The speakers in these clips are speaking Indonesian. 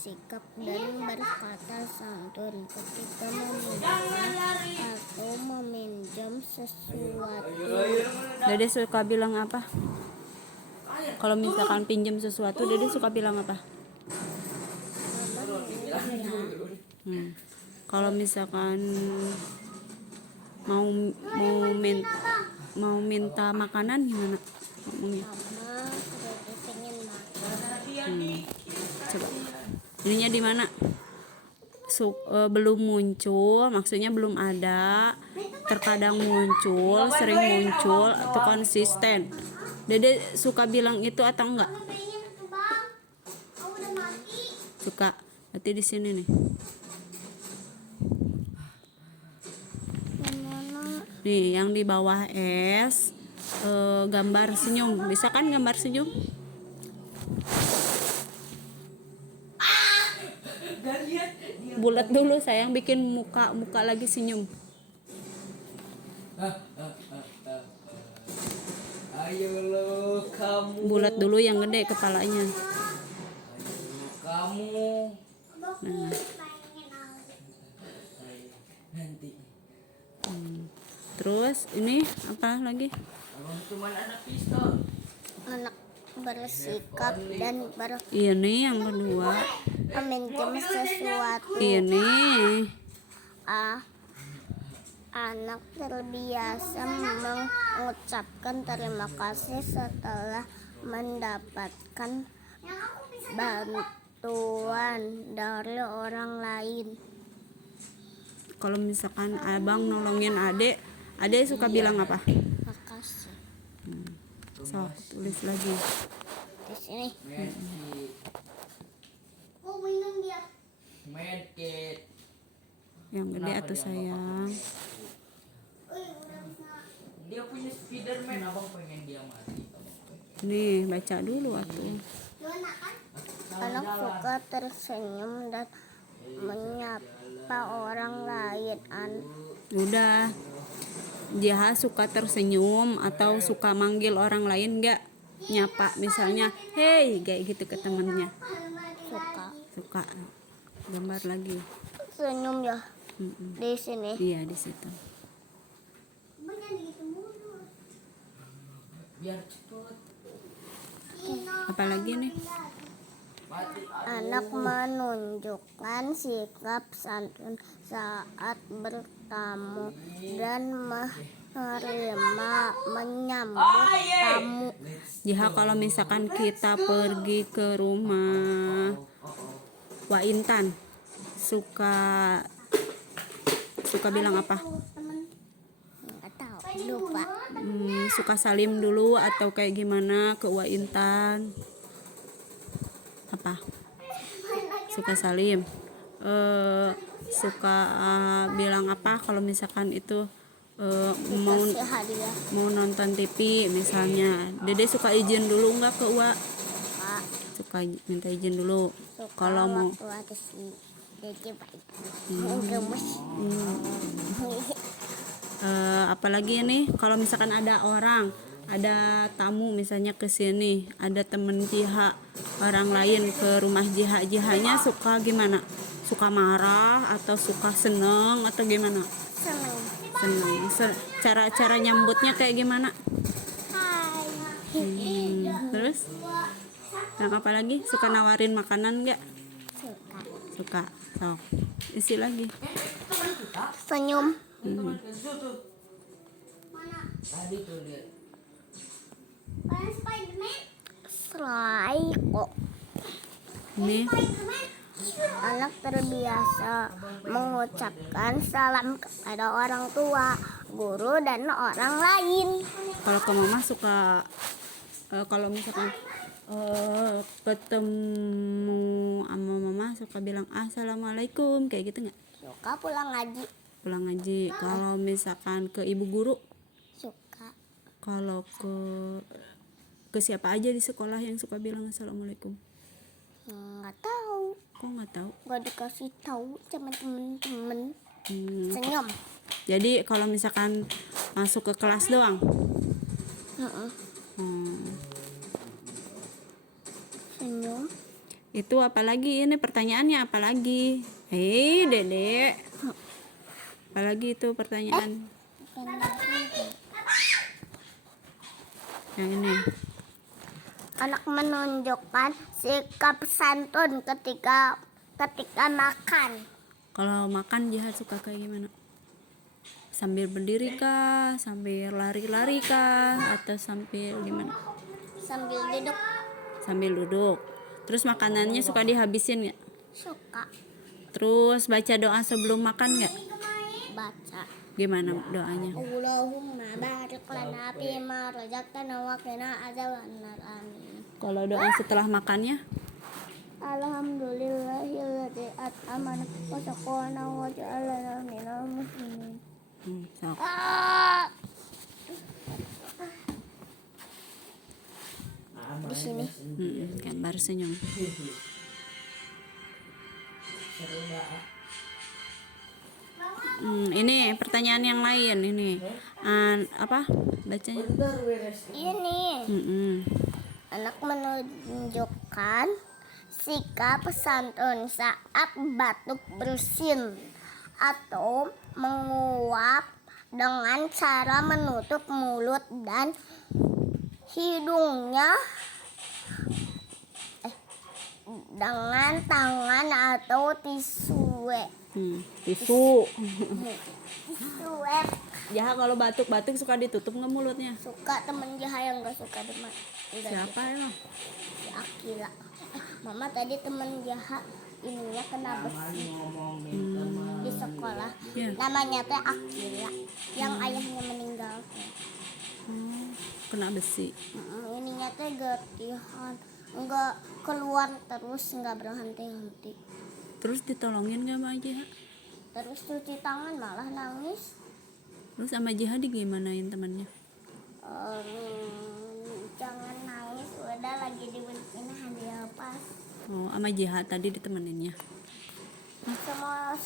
bersikap dan berkata santun ketika meminta atau meminjam sesuatu. Dede suka bilang apa? Kalau misalkan pinjam sesuatu, Dede suka bilang apa? Kalau misalkan mau minta makanan gimana ngomongnya? Mama, Dede pengen makan. Coba. Ininya di mana? Belum muncul, maksudnya belum ada. Terkadang muncul, sering muncul, atau konsisten. Dede suka bilang itu atau enggak? Suka. Berarti di sini nih. Nih, yang di bawah S gambar senyum. Bisa kan gambar senyum? Bulat dulu sayang, bikin muka lagi senyum. Ayo lo kamu. Bulat dulu yang gede kepalanya. Ayo kamu. Nah. Nanti. Terus ini apa lagi? Abang cuma anak pistol. Anak bersikap dan Ini yang kedua. meminjam sesuatu. Ini Anak terbiasa mengucapkan terima kasih setelah mendapatkan bantuan dari orang lain. kalau misalkan abang nolongin adek suka bilang apa? Makasih. So, tulis lagi. Di sini. Medkit. Yang gede atau sayang? Dia punya Spiderman, abang pengen dia mati. Nih, baca dulu atuh. Anak suka tersenyum dan menyapa orang lain. Udah. Dia suka tersenyum atau suka manggil orang lain nggak? Nyapa misalnya, hey, kayak gitu ke temennya. Suka. Gambar lagi. Senyum ya. Di sini. Iya, di situ. Biar cepet. Apalagi nih? Anak menunjukkan sikap santun saat bertamu dan menyambut tamu. Jika kalau misalkan kita pergi ke rumah Wak Intan, suka bilang apa? Nggak tahu, lupa. Suka salim dulu atau kayak gimana ke Wak Intan? Apa? Suka salim. Suka bilang apa kalau misalkan itu Kasih hadiah. mau nonton TV misalnya. Dede suka izin dulu nggak ke Wak? Suka minta izin dulu. Kalau mau waktu ada si Dede baik. apalagi nih kalau misalkan ada tamu misalnya ke sini, ada temen Jiha orang lain ke rumah Jihanya suka gimana? Suka marah atau suka seneng atau gimana? Seneng. Cara nyambutnya kayak gimana? Hai. Terus yang apa lagi? Suka nawarin makanan nggak? Suka. So, isi lagi. Senyum. Tadi tuh dia. Kok. Ini Anak terbiasa mengucapkan salam kepada orang tua, guru, dan orang lain. kalau ke mama suka kalau misalkan ketemu sama mama suka bilang assalamualaikum kayak gitu nggak? Suka pulang ngaji. Pulang ngaji. Kalau misalkan ke ibu guru, Suka. kalau ke siapa aja di sekolah yang suka bilang assalamualaikum? Nggak tahu. Kok nggak tahu? Nggak dikasih tahu sama temen-temen. Senyum. Jadi kalau misalkan masuk ke kelas doang. Senyum. Itu apalagi ini pertanyaannya apalagi? Dedek. Apalagi itu pertanyaan? Yang ini. Anak menunjukkan sikap santun ketika makan. Kalau makan Jiha suka kayak gimana? Sambil berdiri kah? Sambil lari-lari kah? Atau sambil gimana? Sambil duduk. Sambil duduk. Terus makanannya suka dihabisin nggak? Suka Terus baca doa sebelum makan nggak? baca. Gimana doanya? Allahumma barik lana fima razaqtana wa qina adzabannar. Amin. Kalau doa setelah makannya? Alhamdulillahilladzi at'amana wa saqana wa ja'alana minal muslimin. Sok. Di sini. Gambar senyum. Ini pertanyaan yang lain ini. Apa bacanya? Ini anak menunjukkan sikap santun saat batuk bersin atau menguap dengan cara menutup mulut dan hidungnya dengan tangan atau tisu. Tisu. Tisu Jaha kalau batuk-batuk suka ditutup nggak mulutnya? suka. Temen Jaha yang nggak suka demat. Siapa emang? Si Akila. Mama tadi temen Jaha ininya kena besi di sekolah. Iya. Namanya teh Akila, yang ayahnya meninggal. Kena besi. Ininya teh getihan, nggak keluar terus, nggak berhenti-henti. Terus ditolongin nggak sama Jiha? Terus cuci tangan malah nangis. Terus sama Jiha digimanain temannya? Jangan nangis, udah lagi dibentin hadiah pas. Oh, sama Jiha tadi ditemeninnya. Semua. Oh,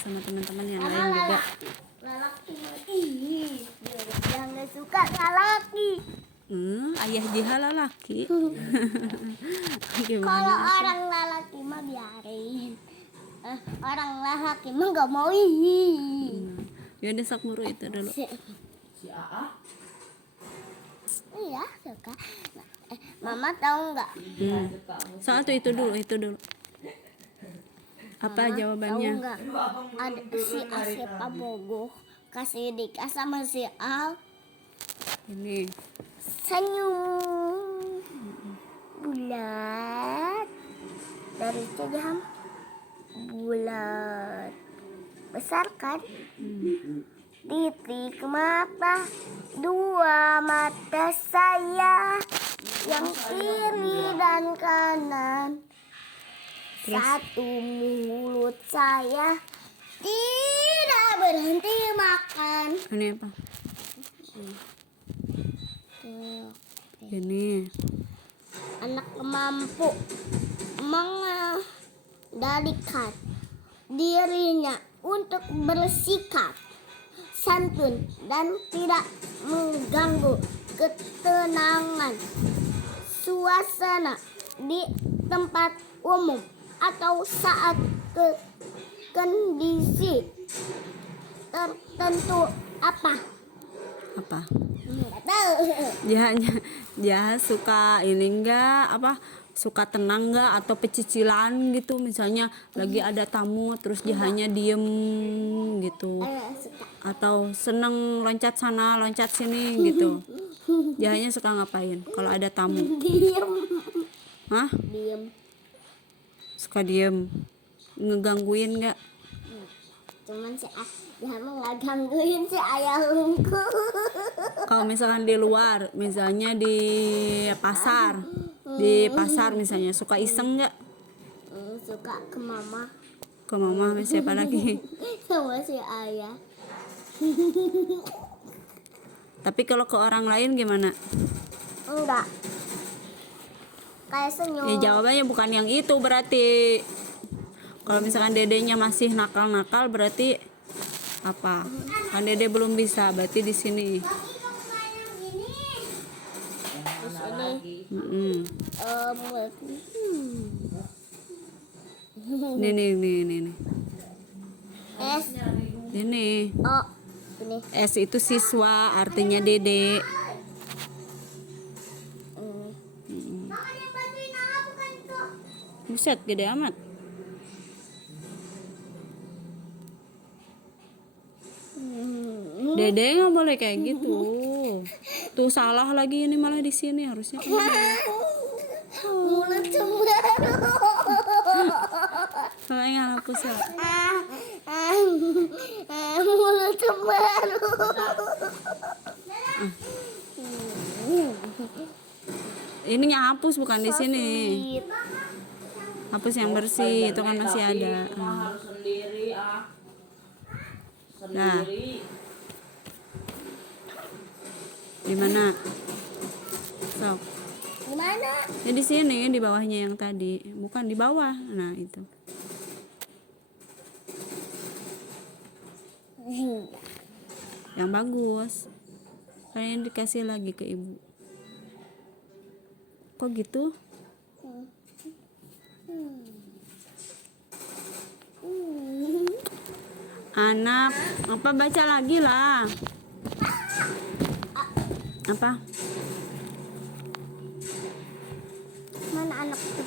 sama teman-teman yang lain juga. Lelaki dia nggak suka lelaki. Ayah Jiha laki. Kalau Gimana? orang lelaki mah biarin. Orang lelaki mah nggak mau. Ya udah sok muru itu dulu. Si AA Iya suka. Mama tahu nggak? Soal tuh itu dulu. Apa jawabannya? Tahu nggak? Ada si Asep Abogo kasih Dika sama si Al Ini. senyum bulat dari jam bulat besar kan? Titik mata dua mata saya yang kiri dan kanan. Terus? Satu mulut saya tidak berhenti makan. Ini apa? Ini. Anak mampu mengendalikan dirinya untuk bersikap santun dan tidak mengganggu ketenangan suasana di tempat umum atau saat kondisi tertentu. Apa? Nggak tahu. Dia suka ini enggak apa? Suka tenang nggak atau pecicilan gitu, misalnya lagi ada tamu terus Jahanya diem gitu, Suka. atau seneng loncat sana loncat sini gitu. Jahanya suka ngapain kalau ada tamu? Diem. Hah? Diem. Suka diem, ngegangguin nggak? Cuman si Jamu nggak gangguin si ayahku. Kalau misalkan di luar, misalnya di pasar misalnya, suka iseng nggak? Suka ke mama Ke mama sama siapa lagi? sama si ayah. Tapi kalau ke orang lain gimana? Enggak. Kayak senyum. Ya jawabannya bukan yang itu berarti. Kalau misalkan dedenya masih nakal-nakal berarti apa? Kan dede belum bisa, berarti di sini. Di sini Mm-mm. Mulut. Nih. S Ini O ini. S itu siswa, artinya dede. Buset, gede amat. Dede nggak boleh kayak gitu. Tuh salah lagi ini malah di sini harusnya kan. Mulut cemberut. Kalau yang hapus ya. Mulut cemberut. Ini yang hapus bukan di sini. Hapus yang bersih itu kan masih ada. Harus sendiri Nah. Sendiri. Di mana? Sok. Gimana? Ya di sini di bawahnya yang tadi, bukan di bawah. Nah, itu. Yang bagus. Kalian dikasih lagi ke ibu. Kok gitu? Anak, apa baca lagi lah? Apa? Mana anak tuh?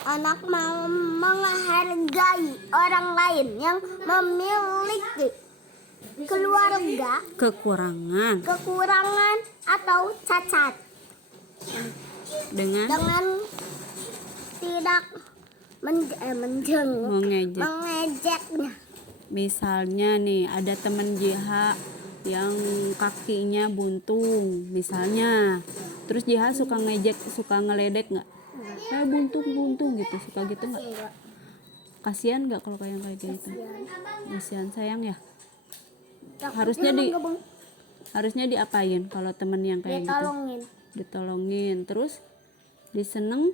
Anak mau menghargai orang lain yang memiliki keluarga, Kekurangan kekurangan atau cacat dengan tidak mengejek. mengejeknya. Misalnya nih ada temen JH yang kakinya buntung misalnya, terus JH suka ngejek, suka ngeledek nggak? Buntung gitu, suka gitu nggak? Enggak. Kasihan nggak kalau kayak gitu? Kasihan, sayang ya. Takutnya menggebung. Harusnya diapain kalau temen yang kayak gitu? Ditolongin. Ditolongin, terus diseneng.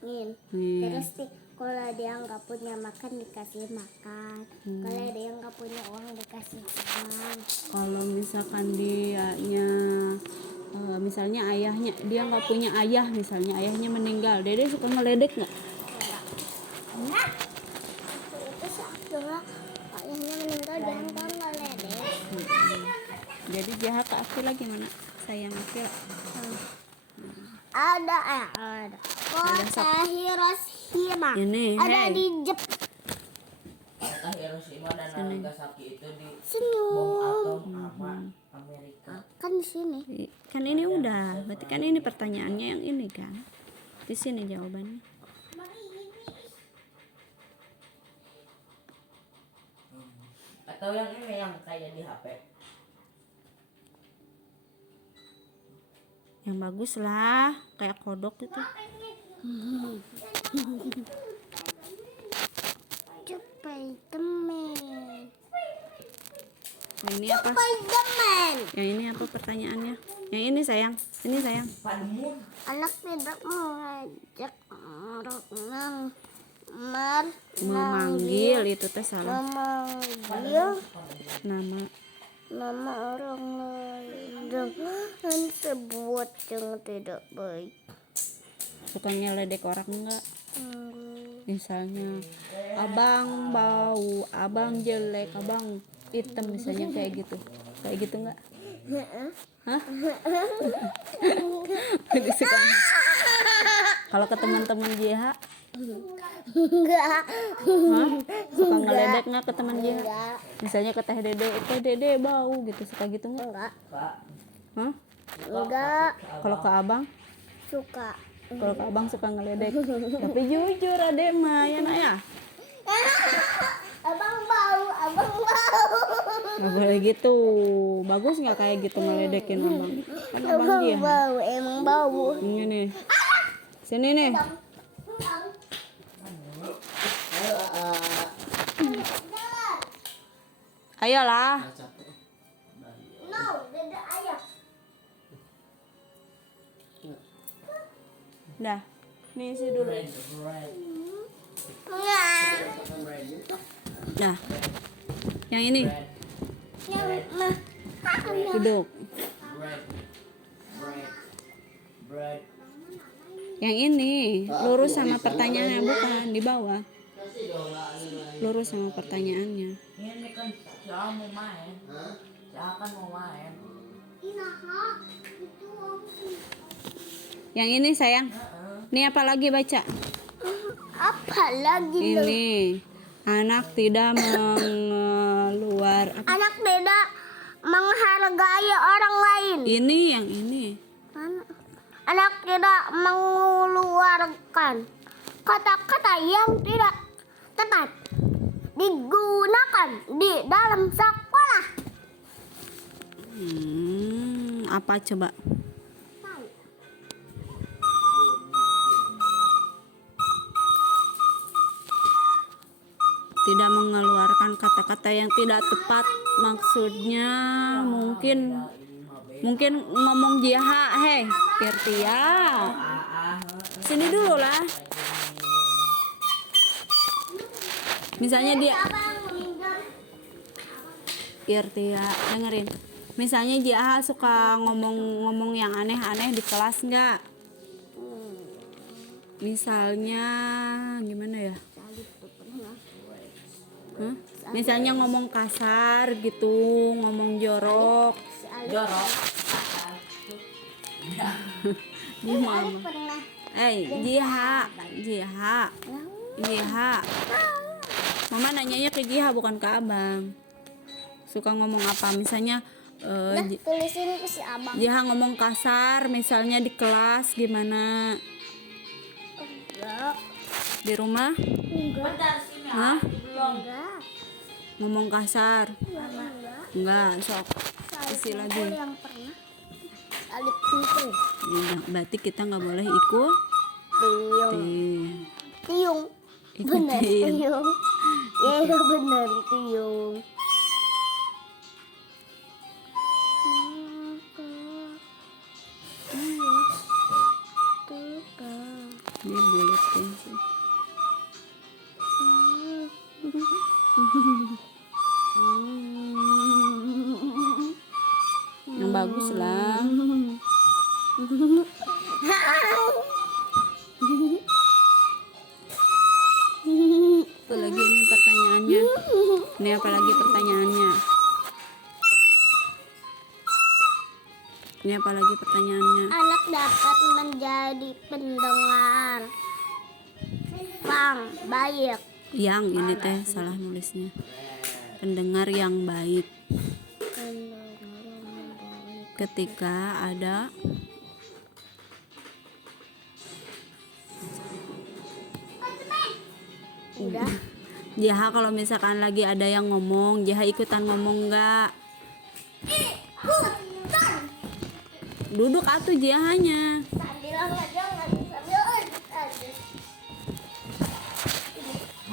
Nih. Nih. Terus kalau dia nggak punya makan dikasih makan. Kalau dia nggak punya uang dikasih uang. Kalau misalkan dianya misalnya ayahnya, dia nggak punya ayah, misalnya ayahnya meninggal, dede suka ngeledek nggak? Enggak. Itu salah. Ayahnya meninggal dan kan ngeledek. Jadi jahat ke Akila gimana? Sayang Akila. Ada. Kota Hiroshima. Ini, Ada hey. di Jepang. Kota Hiroshima dan Nagasaki itu di bom Senyum. atom sama Amerika. Kan di sini. Kan ini udah, berarti kan ini pertanyaannya yang ini kan. Di sini jawabannya. Atau yang ini yang kayak di HP. Yang bagus lah, kayak kodok itu. Spiderman. Yang ini apa? Spiderman. Yang ini apa pertanyaannya? Yang ini sayang, ini sayang. Padmun. Anak tidak mengajak orang Memanggil itu teh salah. memanggil Nama orang lain dengan sebut yang tidak baik. suka ngeledek orang enggak? Misalnya abang bau, abang jelek, abang hitam misalnya kayak gitu enggak? Hah? Suka. Kalau ke teman-teman JH, Enggak. hah? Suka ngeledek nggak ke teman JH? Enggak. Misalnya ke teh dede bau gitu, suka gitu nggak? Enggak. Pak. Hah? Enggak. Kalau ke abang, Suka. kalau ke abang suka ngeledek. Tapi jujur adek mah ya nak ya. Abang bau. Nggak boleh gitu. Bagus nggak kayak gitu ngeledekin abang? Kan abang Abang dia. bau. Emang bau. Ini nih. Sini nih. Ayolah. No, dada ayam. Dah. Nih isi dulu. Enggak. Dah. Yang ini Yang mah. duduk. bread. Yang ini lurus sama pertanyaannya, bukan di bawah. Lurus sama pertanyaannya. Ini kan siapa mau main? Siapa mau main? Yang ini sayang. Ini apa lagi baca? Apa lagi lu? Ini anak tidak mengeluar. Anak tidak menghargai orang lain. Ini yang ini. Anak tidak mengeluarkan kata-kata yang tidak tepat digunakan di dalam sekolah. Apa coba? Tidak mengeluarkan kata-kata yang tidak tepat, maksudnya mungkin ngomong jahat. Hei Kirtia, sini dulu lah. Misalnya dia Kirtia, dengerin. Misalnya dia suka ngomong yang aneh-aneh di kelas nggak? Misalnya gimana ya? Misalnya ngomong kasar gitu, ngomong jorok. Jorok. Gimana? Pernah Jiha. Mama nanyanya ke Jiha bukan ke abang. Suka ngomong apa? Misalnya tulisin ke si abang. Jiha ngomong kasar, misalnya di kelas gimana? Enggak. Di rumah? Bentar sini. Hah? Belum. Enggak. Ngomong kasar? Enggak, sok. Salib Isi lagi. pukul yang pernah. Salib pukul. Iya, berarti kita nggak boleh ikut. Tiung. Bener Ikutin. tiung. Ya bener tiung. Dia bulat sih. Yang bagus lah. Tuh lagi ini pertanyaannya. Ini apa lagi pertanyaannya? Ini apa lagi pertanyaannya? Anak dapat menjadi pendengar yang baik. Yang ini teh salah nulisnya. Pendengar yang baik ketika ada Udah. Jaha, kalau misalkan lagi ada yang ngomong, Jaha ikutan ngomong nggak? Ikutan. Duduk atuh Jahanya. Sambil jangan sambil aja.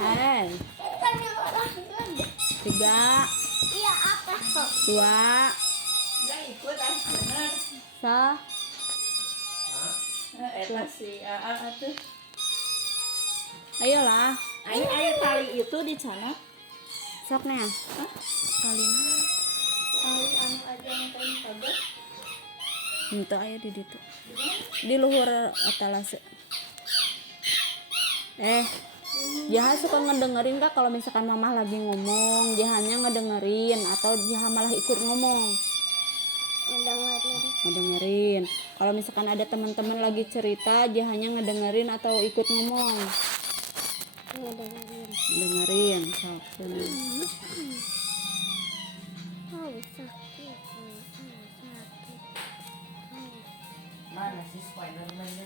Hei, Sambil olahraga. 3, Iya apa? 2, Jangan ikut bener. 1. Eta si Aa tuh. Ayolah, Ayo tali itu di sana. soknya. Kali Tali anu aja yang kain pagar. itu ayo di ditu. Di luhur etalase. Jaha suka ngedengerin kak kalau misalkan mama lagi ngomong, Jahanya ngedengerin atau Jaha malah ikut ngomong? Ngedengerin. Kalau misalkan ada teman-teman lagi cerita, Jahanya ngedengerin atau ikut ngomong? Dengerin. Sok, bener. Mana si Spiderman-nya?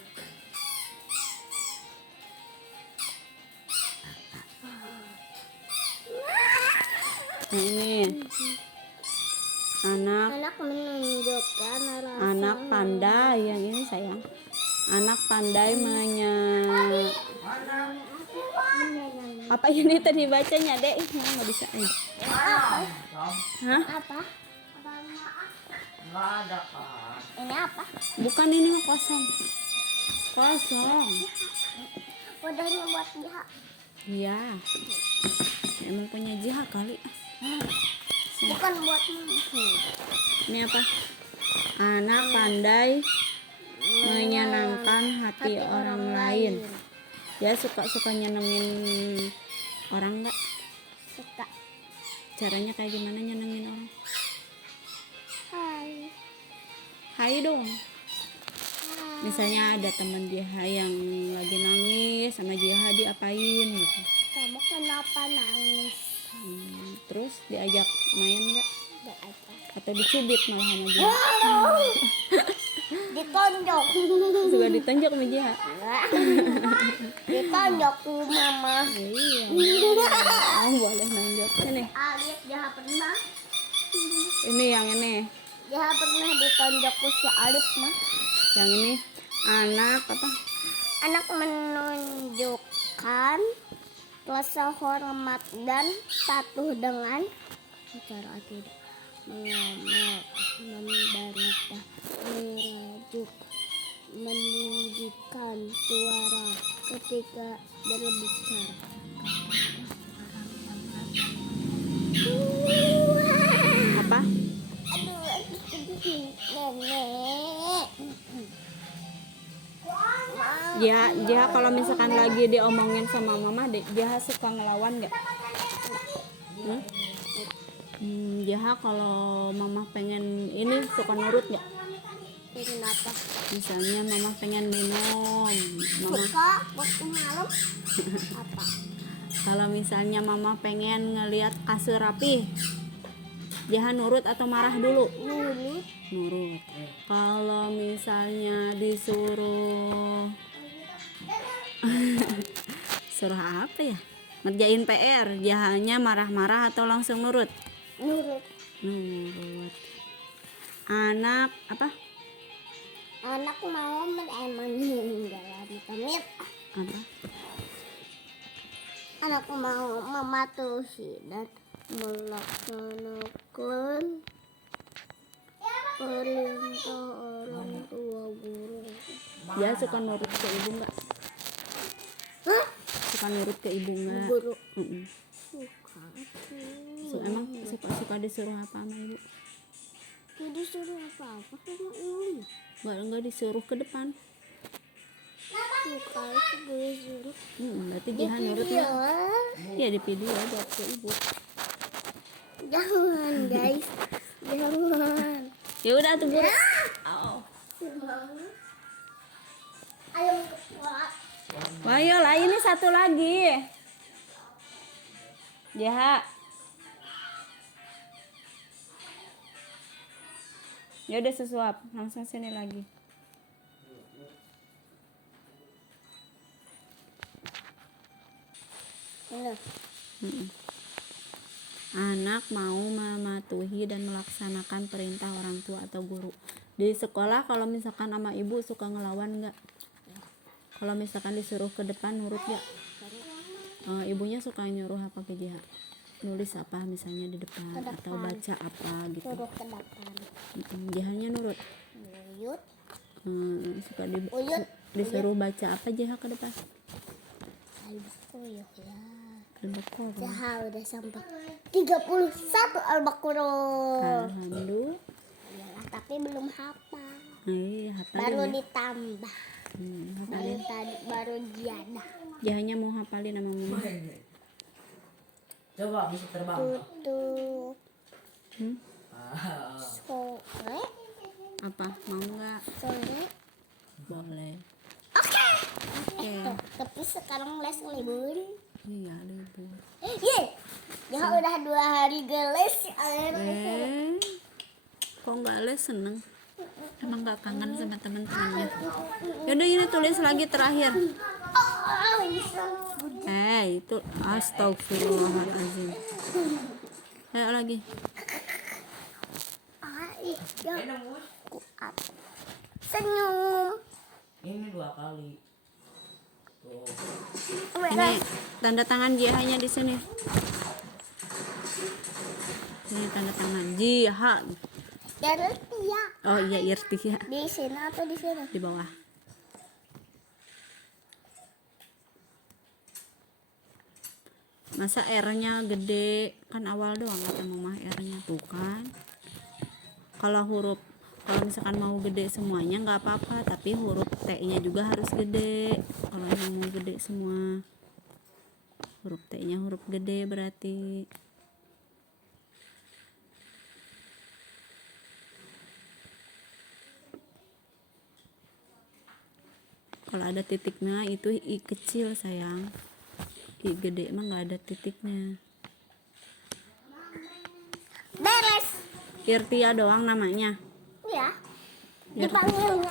Nah, ini Anak menunjukkan rasa anak pandai yang ini sayang. Anak pandai apa ini tadi bacanya dek? Nggak bisa. Hah? apa? Nggak ada kan. Ini apa? Bukan, ini mah kosong. Kosong. Wadahnya buat dia. Iya. Emang punya Jiha kali. Bukan buat mama. Ini apa? Anak pandai menyenangkan hati orang lain. Dia suka nyenengin orang nggak? Suka. Caranya kayak gimana nyenengin orang? Hai. Hai dong. Misalnya ada teman Jiha yang lagi nangis, sama Jiha diapain gitu. Kamu kenapa nangis? Terus diajak main nggak? Gak ada. Atau dicubit malah sama Jiha? Ditonjok. Suka ditonjok sama Jiha? Ditonjok tuh mama. Iya. Oh, boleh nonjok. Sini. Alif dia pernah. Ini yang ini. Dia pernah ditonjok ku si Alif mah. Yang ini anak apa? Anak menunjukkan rasa hormat dan patuh dengan cara tidak mengamal, memberita, merajuk, meninggikan suara ketika berbicara. Apa? Aduh, nenek. Dia kalau misalkan lagi diomongin sama mama, dia suka ngelawan nggak? Dia kalau mama pengen ini suka nurut nggak? Kenapa? Misalnya mama pengen minum, mama Suka waktu malam apa? kalau misalnya mama pengen ngelihat kasur rapi, dia nurut atau marah dulu? Nurut. Nurut. Kalau misalnya disuruh suruh apa ya? Ngerjain PR, dia hanya marah-marah atau langsung nurut? Nurut. Nurut. Anak apa? Anak mau meninggalan pamit. Apa? Anak mau mematuhi dan melaksanakan perintah orang tua guru. Dia suka nurut ke ibu nggak? Hah? Suka nurut ke ibu nggak? Guru. Suka. Emang suka disuruh apa sama ibu? Jadi suruh apa-apa sama ibu. Nggak disuruh ke depan. Suka disuruh. Berarti dia nurut Iya. nggak? Ya di video buat ke ibu. Jangan guys. Jangan. Ya udah tuh guru. Oh. Ayo ke sekolah. Wah, yolah ini satu lagi. Ya. Ya udah sesuap, langsung sini lagi. Anak mau mematuhi dan melaksanakan perintah orang tua atau guru. Di sekolah kalau misalkan sama ibu suka ngelawan nggak? Kalau misalkan disuruh ke depan nurut nggak? Ibunya suka nyuruh apa ke Jiha? Nulis apa misalnya di depan, Ke depan. atau baca apa gitu. Suruh ke depan. Jihanya nurut. Uyut. Suka Uyut. disuruh baca apa Jiha ke depan? Al-Baqarah ya. Al-Baqarah. Jaha udah sampai 31 Al-Baqarah. Alhamdulillah. Yalah, tapi belum hafal. Hafalin Baru ya. ditambah. Hafalin. Baru jiadah. Jihanya mau hafalin sama mama. Coba bisa terbang. Tutup. Ah, Sore. Apa? Mau nggak? Sore. Boleh. Oke. Oke. Tapi sekarang les libur. Iya libur. Yeay. Ya udah 2 hari geles. Kok nggak les seneng? Emang nggak kangen sama teman-temannya? Yaudah ini tulis lagi terakhir. Oh, bisa. Itu astagfirullahaladzim. Ayo lagi. Ya ini nembus. kuat. Senyum. Ini 2 kali. Tuh. Ini tanda tangan Jihanya di sini. Ini tanda tangan Jiha. Dari ya. Oh iya Irtia Di sini atau di sini? di bawah. Masa R-nya gede, kan awal doang kata mama R-nya tuh kan. Kalau huruf Kalau misalkan mau gede semuanya nggak apa-apa, tapi huruf T-nya juga harus gede. Kalau yang mau gede semua, huruf T-nya huruf gede berarti. Kalau ada titiknya itu I kecil sayang. I gede mah nggak ada titiknya. Beres. Irtia doang namanya. Ya. Dipanggil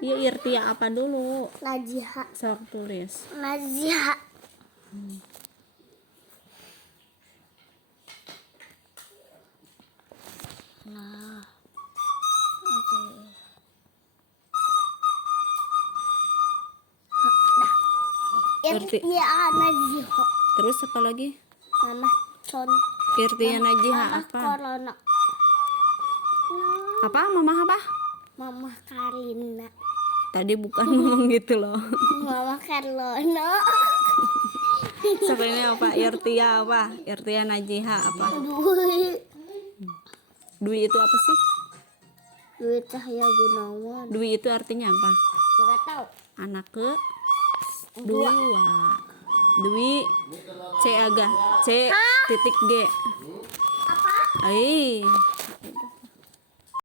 Iya, Irtia apa dulu? Najiha. Sok tulis. Najiha. Nah. Oke. Irtia Najiha. Terus apa lagi? Mama con. Irtia Najiha Mama apa? Corona. Apa? Mama apa? Mama Karina. Tadi bukan ngomong gitu loh. Mama Carlono. Sok ini apa? Irtia apa? Irtia Najiha apa? Dwi. Dwi itu apa sih? Dwi Cahya Gunawan. Dwi itu artinya apa? Enggak tahu. Anak ke dua. Dwi C agak C titik G. Apa? Ai